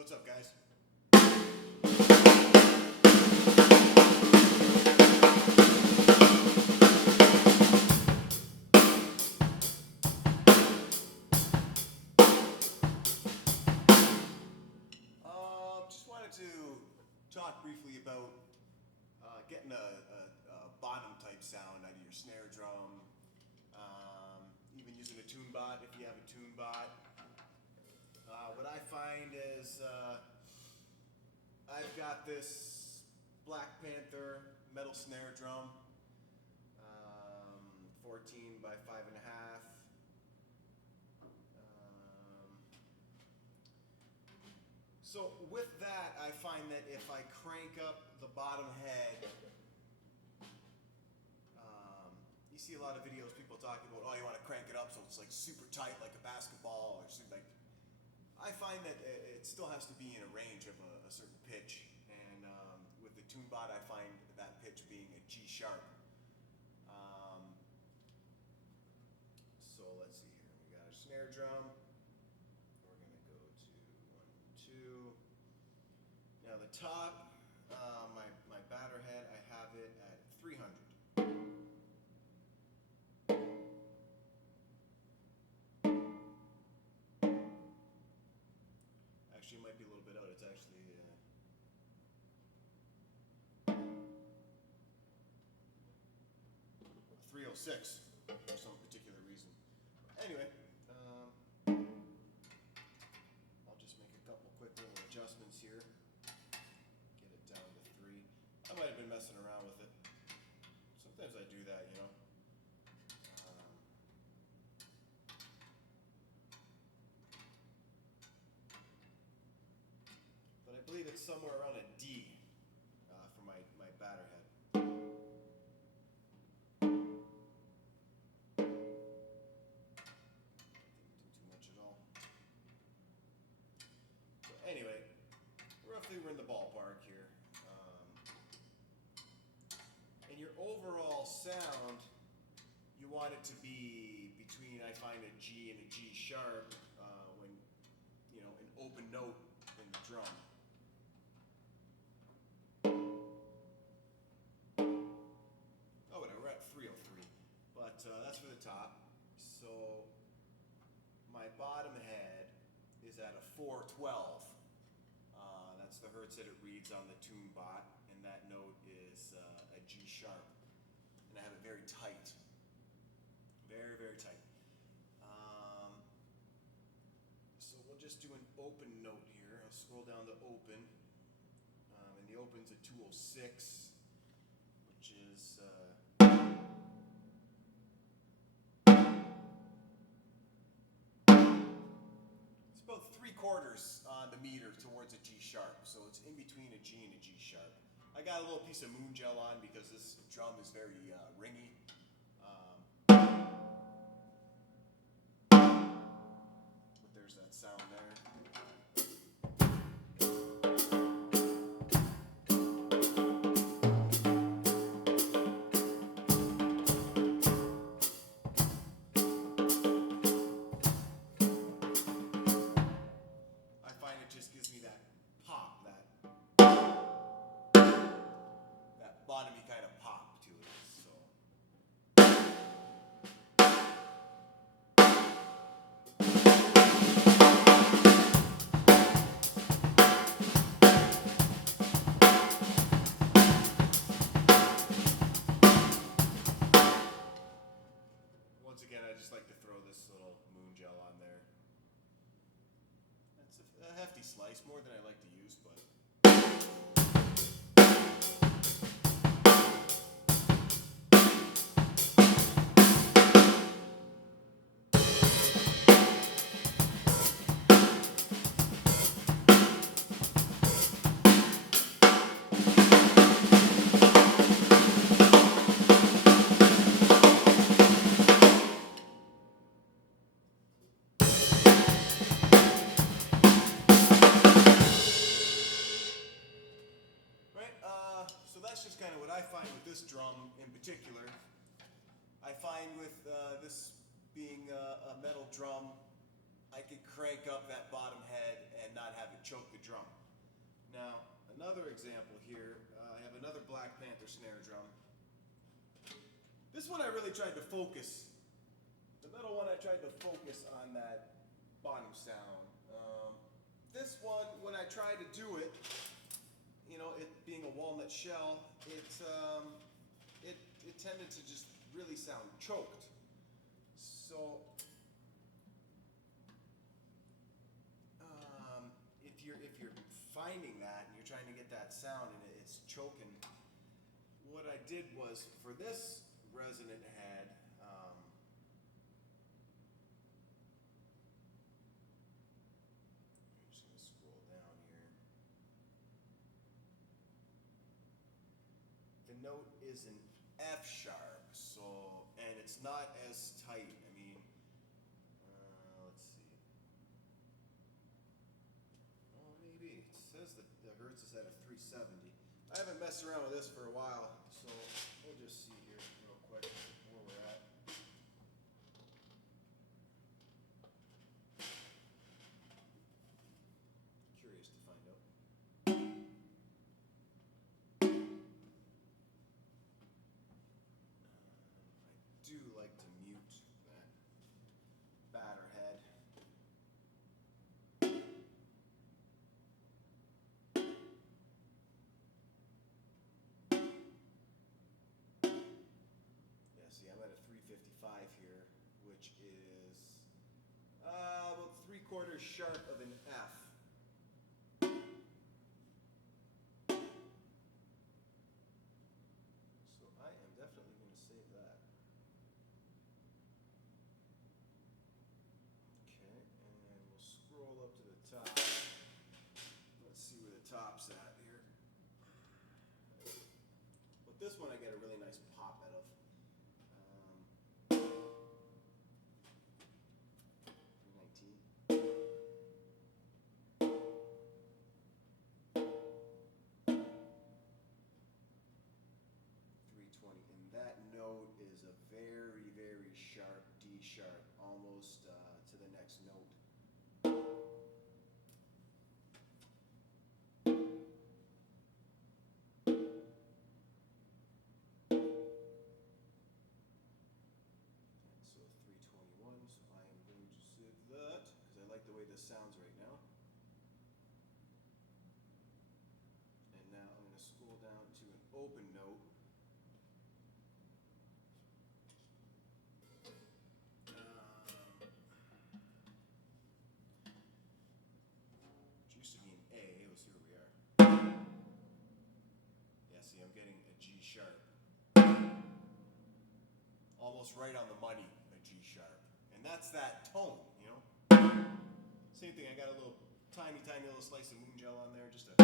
what's up, guys? Just wanted to talk briefly about getting a Bonham type sound out of your snare drum. Even using a tune bot if you have a tune bot. What I find is I've got this Black Panther metal snare drum, 14 by 5.5. So with that, I find that if I crank up the bottom head, you see a lot of videos people talking about, oh, you want to crank it up so it's like super tight like a basketball or something like. I find that it still has to be in a range of a certain pitch, and with the tune bot, I find that pitch being a G sharp. So let's see here. We got our snare drum. We're gonna go to 1, 2. Now the top, my batter head, I have it at 300. Actually, it might be a little bit out. It's actually 306 for some particular reason. Anyway, I'll just make a couple quick little adjustments here. Get it down to 3. I might have been messing around with it. Sometimes I do that, you know. But I believe it's somewhere around a D for my batter head. Didn't do too much at all. So anyway, roughly we're in the ballpark here. And your overall sound, you want it to be between, I find, a G and a G sharp when, you know, an open note in the drum. Oh, and we're at 303, but that's for the top. So my bottom head is at a 412. That's the hertz that it reads on the tune bot, and that note is a G sharp. And I have it very tight. Very, very tight. So we'll just do an open note here. I'll scroll down to open. And the open's a 206, which is it's about 3/4 on the meter towards a G sharp. So it's in between a G and a G sharp. I got a little piece of moon gel on because this drum is very ringy. But there's that sound there. I find it just gives me that pop, that bottomy kind of pop to it. So once again, I just like to throw this little moon gel on there. That's a hefty slice, more than I like to use, but. So that's just kind of what I find with this drum in particular. I find with this being a metal drum, I could crank up that bottom head and not have it choke the drum. Now, another example here, I have another Black Panther snare drum. This one I really tried to focus. The metal one I tried to focus on that Bonham sound. This one, when I tried to do it, you know, it being a walnut shell, it tended to just really sound choked. So if you're finding that and you're trying to get that sound and it's choking, what I did was for this resonant head, I'm just going to scroll down here. The note is an F sharp, so, and it's not as tight. I mean, let's see. Oh, maybe. It says that the hertz is at a 370. I haven't messed around with this for a while, so we'll just see here real quick where we're at. Curious to find out. I do like to mute that batter head. Yeah, see, I'm at a 355 here, which is about 3/4 sharp of an F. So I am definitely going to save that. Okay, and we'll scroll up to the top. Let's see where the top's at here. But this one I get a really nice pop out of. 319. And that note is a very, very sharp D sharp, almost to the next note. So 321, so I am going to save that because I like the way this sounds right now. And now I'm going to scroll down to an open note. Which used to be an A. Let's see where we are. Yeah, see, I'm getting a G sharp. Almost right on the money, a G sharp. And that's that tone, you know? Same thing, I got a little tiny little slice of moon gel on there just to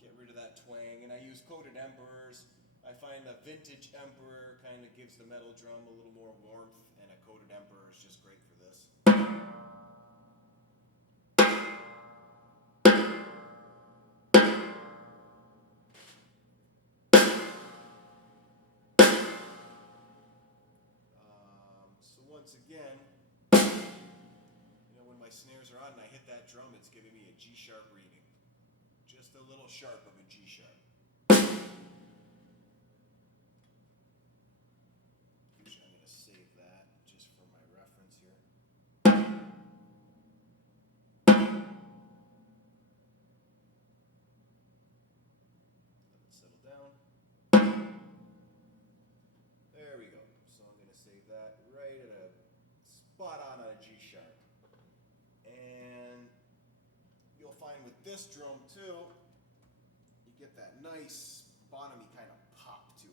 get rid of that twang. And I use coated emperors. I find a vintage emperor kind of gives the metal drum a little more warmth, and a coated emperor is just great for this. So once again, you know, when my snares are on and I hit that drum, it's giving me a G sharp reading. Just a little sharp of a G sharp. Usually I'm going to save that just for my reference here. Let it settle down. There we go. So I'm going to save that right at a spot on a G sharp. And you'll find with this drum too, you get that nice Bonham-y kind of pop to it.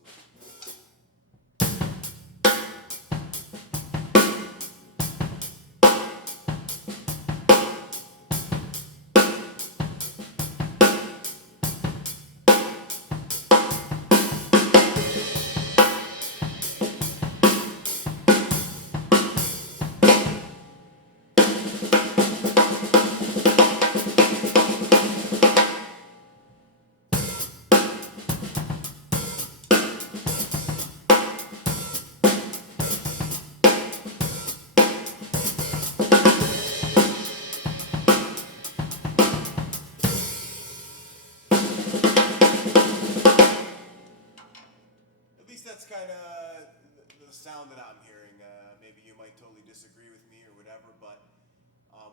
that's kind of the sound that I'm hearing. Maybe you might totally disagree with me or whatever, but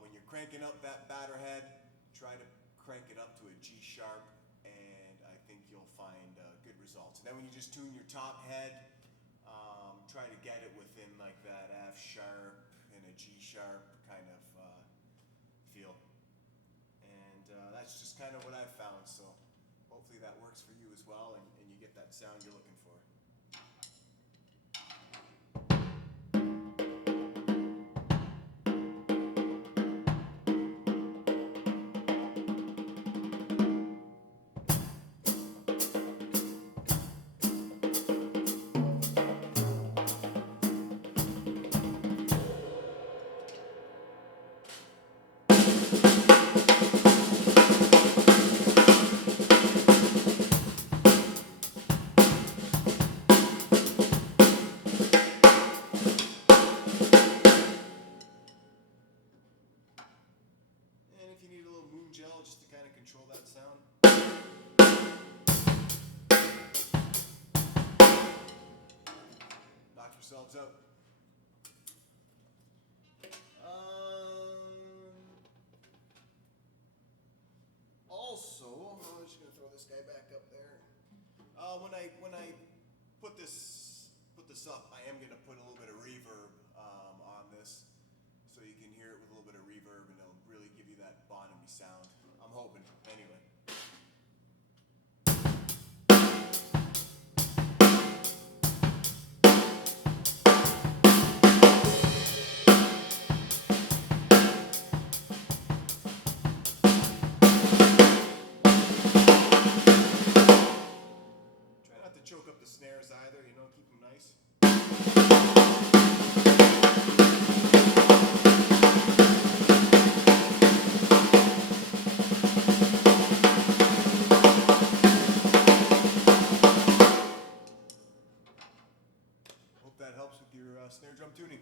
when you're cranking up that batter head, try to crank it up to a G sharp, and I think you'll find good results. And then when you just tune your top head, try to get it within like that F sharp and a G sharp kind of feel. And that's just kind of what I've found, so hopefully that works for you as well, and you get that sound you're looking for. Gel just to kind of control that sound. Knock yourselves out. Also, I'm just gonna throw this guy back up there. When I put this up, I am gonna put a little bit of reverb on this, so you can hear it with a little bit of reverb, and it'll really give you that Bonham-y sound. I'm hoping, anyway. Try not to choke up the snares either, you know, keep them nice. That helps with your snare drum tuning.